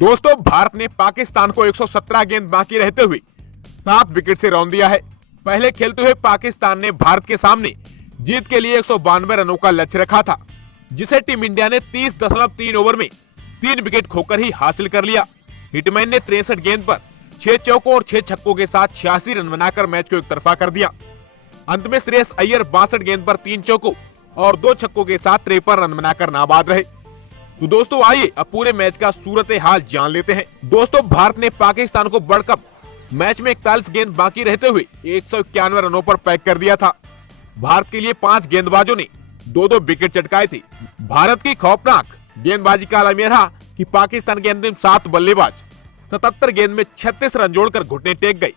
दोस्तों, भारत ने पाकिस्तान को 117 गेंद बाकी रहते हुए 7 विकेट से रौंद दिया है। पहले खेलते हुए पाकिस्तान ने भारत के सामने जीत के लिए 192 रनों का लक्ष्य रखा था, जिसे टीम इंडिया ने 30.3 ओवर में 3 विकेट खोकर ही हासिल कर लिया। हिटमैन ने 63 गेंद पर 6 चौकों और 6 छक्कों के साथ 86 रन बनाकर मैच को एकतरफा कर दिया। अंत में श्रेयस अय्यर 62 गेंद पर 3 चौकों और 2 छक्कों के साथ 53 रन बनाकर नाबाद रहे। तो दोस्तों, आइए अब पूरे मैच का सूरत हाल जान लेते हैं। दोस्तों, भारत ने पाकिस्तान को वर्ल्ड कप मैच में 41 गेंद बाकी रहते हुए 191 रनों पर पैक कर दिया था। भारत के लिए 5 गेंदबाजों ने 2-2 विकेट चटकाए थे। भारत की खौफनाक गेंदबाजी का आलम यह रहा कि पाकिस्तान के अंतिम 7 बल्लेबाज 77 गेंद में 36 रन जोड़कर घुटने टेक गए।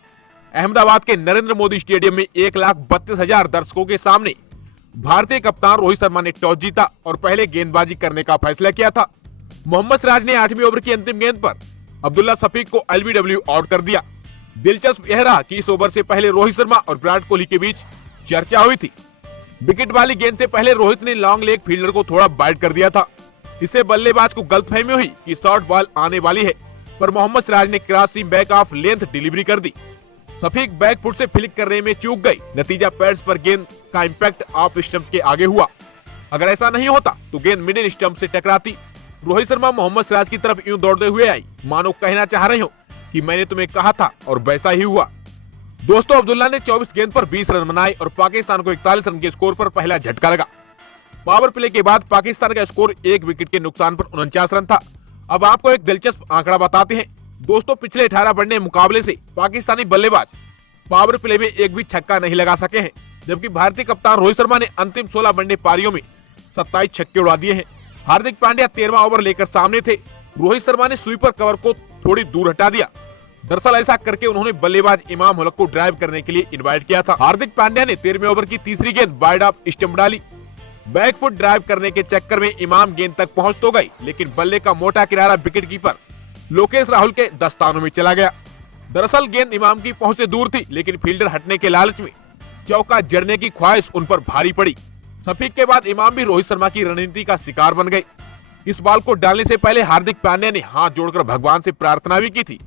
अहमदाबाद के नरेंद्र मोदी स्टेडियम में 1,32,000 दर्शकों के सामने भारतीय कप्तान रोहित शर्मा ने टॉस जीता और पहले गेंदबाजी करने का फैसला किया था। मोहम्मद सिराज ने 8वीं ओवर की अंतिम गेंद पर अब्दुल्ला शफीक को एलबीडब्ल्यू आउट कर दिया। दिलचस्प यह रहा कि इस ओवर से पहले रोहित शर्मा और विराट कोहली के बीच चर्चा हुई थी। विकेट वाली गेंद से पहले रोहित ने लॉन्ग लेग फील्डर को थोड़ा बाइट कर दिया था। इससे बल्लेबाज को गलतफहमी हुई कि शॉर्ट बॉल आने वाली है, पर मोहम्मद सिराज ने cross seam back of length delivery कर दी। शफीक बैक फुट से फ्लिक करने में चूक गई। नतीजा पैड्स पर गेंद का इंपैक्ट ऑफ स्टंप के आगे हुआ। अगर ऐसा नहीं होता तो गेंद मिडिल स्टंप से टकराती। रोहित शर्मा मोहम्मद सिराज की तरफ यूं दौड़ते हुए आई मानो कहना चाह रहे हो कि मैंने तुम्हें कहा था, और वैसा ही हुआ। दोस्तों, अब्दुल्ला ने 24 गेंद पर 20 रन बनाए और पाकिस्तान को 41 रन के स्कोर पर पहला झटका लगा। पावर प्ले के बाद पाकिस्तान का स्कोर 1 विकेट के नुकसान पर 49 रन था। अब आपको एक दिलचस्प आंकड़ा बताते हैं। दोस्तों, पिछले 18 वनडे मुकाबले से पाकिस्तानी बल्लेबाज पावर प्ले में एक भी छक्का नहीं लगा सके हैं, जबकि भारतीय कप्तान रोहित शर्मा ने अंतिम 16 वनडे पारियों में 27 छक्के उड़ा दिए हैं। हार्दिक पांड्या 13वां ओवर लेकर सामने थे। रोहित शर्मा ने स्वीपर कवर को थोड़ी दूर हटा दिया। दरअसल ऐसा करके उन्होंने बल्लेबाज इमाम उल हक को ड्राइव करने के लिए इनवाइट किया था। हार्दिक पांड्या ने 13वें ओवर की तीसरी गेंद वाइड ऑफ स्टंप डाली। बैकफुट ड्राइव करने के चक्कर में इमाम गेंद तक पहुंच तो गई, लेकिन बल्ले का मोटा किनारा विकेट कीपर लोकेश राहुल के दस्तानों में चला गया। दरअसल गेंद इमाम की पहुंच से दूर थी, लेकिन फील्डर हटने के लालच में चौका जड़ने की ख्वाहिश उन पर भारी पड़ी। शफीक के बाद इमाम भी रोहित शर्मा की रणनीति का शिकार बन गए। इस बॉल को डालने से पहले हार्दिक पांड्या ने हाथ जोड़कर भगवान से प्रार्थना भी की थी।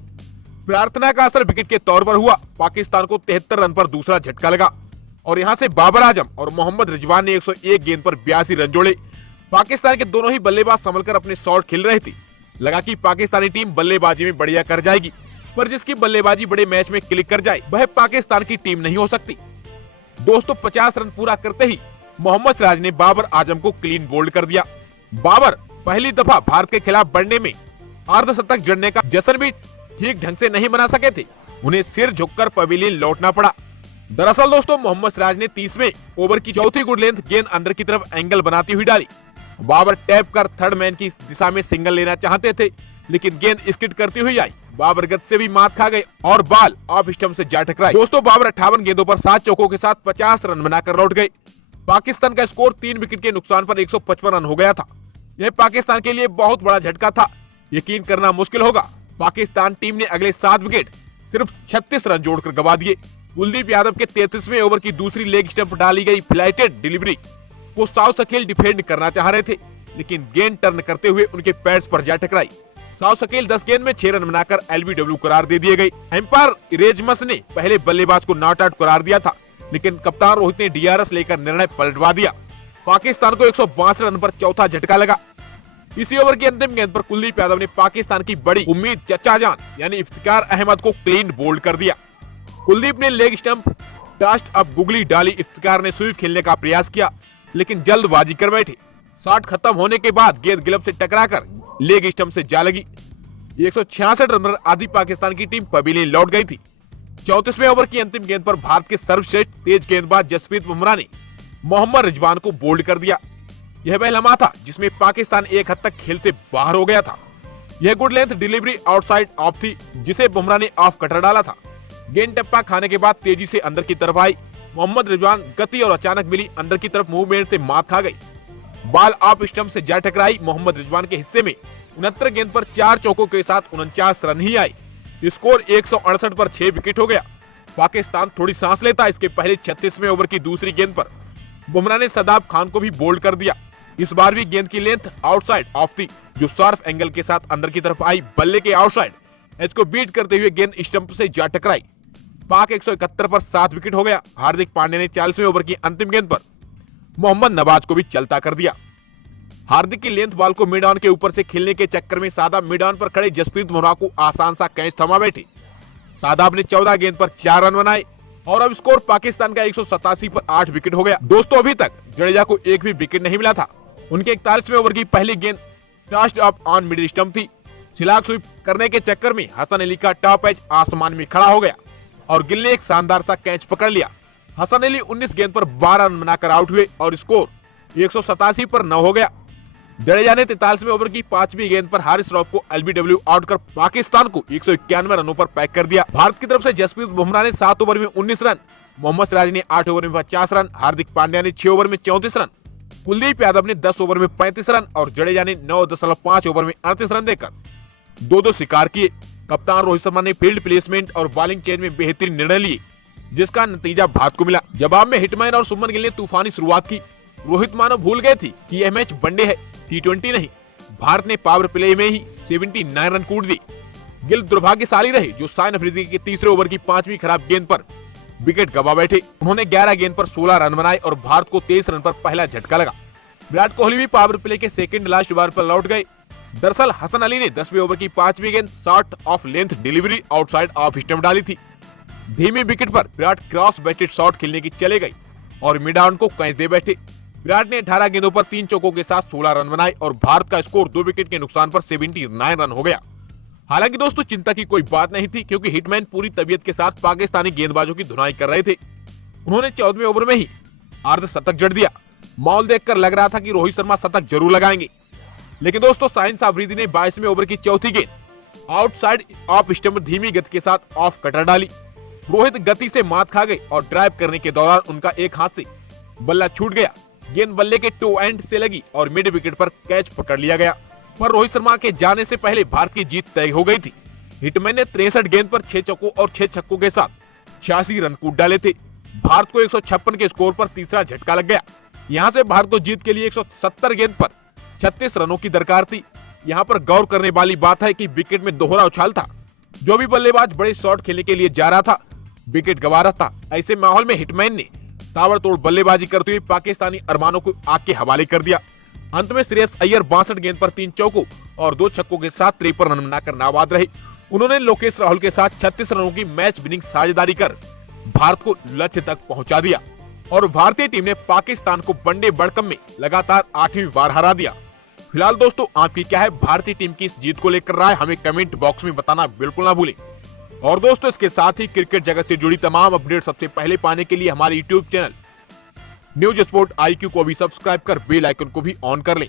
प्रार्थना का असर विकेट के तौर पर हुआ। पाकिस्तान को 73 रन पर दूसरा झटका लगा और यहां से बाबर आजम और मोहम्मद रिजवान ने 101 गेंद पर 82 रन जोड़े। पाकिस्तान के दोनों ही बल्लेबाज संभल कर अपने शॉट खेल रहे थे। लगा कि पाकिस्तानी टीम बल्लेबाजी में बढ़िया कर जाएगी, पर जिसकी बल्लेबाजी बड़े मैच में क्लिक कर जाए वह पाकिस्तान की टीम नहीं हो सकती। दोस्तों, 50 रन पूरा करते ही मोहम्मद सिराज ने बाबर आजम को क्लीन बोल्ड कर दिया। बाबर पहली दफा भारत के खिलाफ वनडे में अर्धशतक जड़ने का जश्न भी ठीक ढंग से नहीं मना सके थे। उन्हें सिर झुककर पवेलियन लौटना पड़ा। दरअसल दोस्तों, मोहम्मद सिराज ने 30वें ओवर की चौथी गुड लेंथ गेंद अंदर की तरफ एंगल बनाती हुई डाली। बाबर टैप कर थर्ड मैन की दिशा में सिंगल लेना चाहते थे, लेकिन गेंद स्किड करती हुई आई। बाबर गति से भी मात खा गए और बॉल ऑफ स्टंप से जा टकराई। दोस्तों, बाबर 58 गेंदों पर 7 चौकों के साथ 50 रन बनाकर लौट गए। पाकिस्तान का स्कोर 3 विकेट के नुकसान पर 155 रन हो गया था। यह पाकिस्तान के लिए बहुत बड़ा झटका था। यकीन करना मुश्किल होगा, पाकिस्तान टीम ने अगले 7 विकेट सिर्फ 36 रन जोड़कर गवा दिए। कुलदीप यादव के 33वें ओवर की दूसरी लेग स्टंप डाली गई फ्लाइटेड डिलीवरी वो साउथ शकील डिफेंड करना चाह रहे थे, लेकिन गेंद टर्न करते हुए उनके पैड्स पर जा टकराई। साउथ शकील 10 गेंद में 6 रन बनाकर एलबीडब्ल्यू करार दे दिए गए। एम्पायर रेजमस ने पहले बल्लेबाज को नॉट आउट करार दिया था, लेकिन कप्तान रोहित ने डीआरएस लेकर निर्णय पलटवा दिया। पाकिस्तान को 162 रन पर चौथा झटका लगा। इसी ओवर की अंतिम गेंद पर कुलदीप यादव ने पाकिस्तान की बड़ी उम्मीद चचा जान यानी इफ्तिकार अहमद को क्लीन बोल्ड कर दिया। कुलदीप ने लेग स्टंप टस्ट अप गुगली डाली। इफ्तिकार ने स्वीप खेलने का प्रयास किया, लेकिन जल्दबाजी कर बैठे। शॉट खत्म होने के बाद गेंद ग्लव से टकराकर लेग स्टंप से जा लगी। 166 रन पर आधी पाकिस्तान की टीम पवेलियन लौट गई थी। 34वें ओवर की अंतिम गेंद पर भारत के सर्वश्रेष्ठ तेज गेंदबाज जसप्रीत बुमराह ने मोहम्मद रिजवान को बोल्ड कर दिया। यह वह लम्हा था जिसमें पाकिस्तान एक हद तक खेल से बाहर हो गया था। यह good length delivery outside of थी, जिसे बुमराह ने ऑफ कटर डाला था। गेंद टप्पा खाने के बाद तेजी से अंदर की तरफ आई। मोहम्मद रिजवान गति और अचानक मिली अंदर की तरफ मूवमेंट से मात खा गई। बॉल ऑफ स्टंप से जा टकराई। मोहम्मद रिजवान के हिस्से में 69 गेंद पर 4 चौकों के साथ 49 रन ही आए। स्कोर 168 पर 6 विकेट हो गया। पाकिस्तान थोड़ी सांस लेता। इसके पहले 36वें ओवर की दूसरी गेंद पर बुमराह ने सदाब खान को भी बोल्ड कर दिया। इस बार भी गेंद की लेंथ आउटसाइड ऑफ थी, जो शार्प एंगल के साथ अंदर की तरफ आई। बल्ले के आउटसाइड एज को बीट करते हुए गेंद स्टंप से जा टकराई। पाक 171 पर 7 विकेट हो गया। हार्दिक पांड्या ने 40वें ओवर की अंतिम गेंद पर मोहम्मद नवाज को भी चलता कर दिया। हार्दिक की लेंथ बॉल को मिड ऑन के ऊपर से खेलने के चक्कर में सादाब मिड ऑन पर खड़े जसप्रीत बुमराह को आसान सा कैच थमा बैठे। सादाब ने 14 गेंद पर 4 रन बनाए और अब स्कोर पाकिस्तान का 187 पर 8 विकेट हो गया। दोस्तों, अभी तक जडेजा को एक भी विकेट नहीं मिला था। उनके 41वें ओवर की पहली गेंद touched up on middle stump थी। सिलाग स्वीप करने के चक्कर में हसन अली का टॉप एज आसमान में खड़ा हो गया और गिल ने एक शानदार सा कैच पकड़ लिया। हसन अली 19 गेंद पर 12 रन बनाकर आउट हुए और स्कोर 187 पर 9 हो गया। जडेजा ने 43वें ओवर की 5वीं गेंद पर हारिस रऊफ को एलबीडब्ल्यू आउट कर पाकिस्तान को 191 रनों पर पैक कर दिया। भारत की तरफ से जसप्रीत बुमराह ने 7 ओवर में 19 रन, मोहम्मद सिराज ने 8 ओवर में 50 रन, हार्दिक पांड्या ने 6 ओवर में 34 रन, कुलदीप यादव ने 10 ओवर में 35 रन और जडेजा ने 9.5 ओवर में 38 रन देकर 2-2 शिकार किए। कप्तान रोहित शर्मा ने फील्ड प्लेसमेंट और बॉलिंग चेंज में बेहतरीन निर्णय लिए, जिसका नतीजा भारत को मिला। जवाब में हिटमैन और शुभमन गिल ने तूफानी शुरुआत की। रोहित मानो भूल गए थे कि यह मैच वनडे है, T20 नहीं। भारत ने पावर प्ले में ही 79 रन कूट दिए। गिल दुर्भाग्यशाली रहे, जो शान अफरीदी के तीसरे ओवर की 5वीं खराब गेंद पर विकेट गवा बैठे। उन्होंने 11 गेंद पर 16 रन बनाए और भारत को 23 रन पर पहला झटका लगा। विराट कोहली भी पावर प्ले के सेकंड लास्ट ओवर पर लौट गए। दरअसल हसन अली ने 10वें ओवर की 5वीं गेंद short of length delivery outside off stump डाली थी। धीमी विकेट पर विराट क्रॉस बैटेड शॉट खेलने की चले गई और मिड ऑन को कैच दे बैठे। विराट ने 18 गेंदों पर 3 चौकों के साथ 16 रन बनाए और भारत का स्कोर 2 विकेट के नुकसान पर 79 रन हो गया। हालांकि दोस्तों, चिंता की कोई बात नहीं थी, क्योंकि हिटमैन पूरी तबीयत के साथ पाकिस्तानी गेंदबाजों की धुनाई कर रहे थे। उन्होंने 14वें ओवर में ही अर्धशतक जड़ दिया। माहौल देखकर लग रहा था कि रोहित शर्मा शतक जरूर लगाएंगे, लेकिन दोस्तों शाहिन अफरीदी ने 22वें ओवर की चौथी गेंद आउटसाइड ऑफ स्टंप धीमी गति के साथ ऑफ कटर डाली। रोहित गति से मात खा गए और ड्राइव करने के दौरान उनका एक हाथ से बल्ला छूट गया। गेंद बल्ले के टो एंड से लगी और मिड विकेट पर कैच पकड़ लिया गया, पर रोहित शर्मा के जाने से पहले भारत की जीत तय हो गई थी। हिटमैन ने 63 गेंद पर 6 चौकों और 6 छक्कों के साथ 86 रन कूट डाले थे। भारत को 156 के स्कोर पर तीसरा झटका लग गया। यहाँ से भारत को जीत के लिए 170 गेंद पर 36 रनों की दरकार थी। यहाँ पर गौर करने वाली बात है कि विकेट में दोहरा उछाल था। जो भी बल्लेबाज बड़े शॉट खेलने के लिए जा रहा था, विकेट गंवा रहा था। ऐसे माहौल में हिटमैन ने ताबड़तोड़ बल्लेबाजी करते हुए पाकिस्तानी अरमानों को आग के हवाले कर दिया। अंत में श्रेयस अय्यर 62 गेंद पर 3 चौकों और 2 छक्कों के साथ 53 रन बनाकर नाबाद रहे। उन्होंने लोकेश राहुल के साथ 36 रनों की मैच विनिंग साझेदारी कर भारत को लक्ष्य तक पहुंचा दिया और भारतीय टीम ने पाकिस्तान को वनडे वर्ल्ड कप में लगातार 8वीं बार हरा दिया। फिलहाल दोस्तों, आपकी क्या है भारतीय टीम की इस जीत को लेकर राय, हमें कमेंट बॉक्स में बताना बिल्कुल ना भूलें। और दोस्तों, इसके साथ ही क्रिकेट जगत से जुड़ी तमाम अपडेट सबसे पहले पाने के लिए हमारे YouTube channel news sport IQ को भी सब्सक्राइब कर बेल आइकन को भी ऑन कर लें।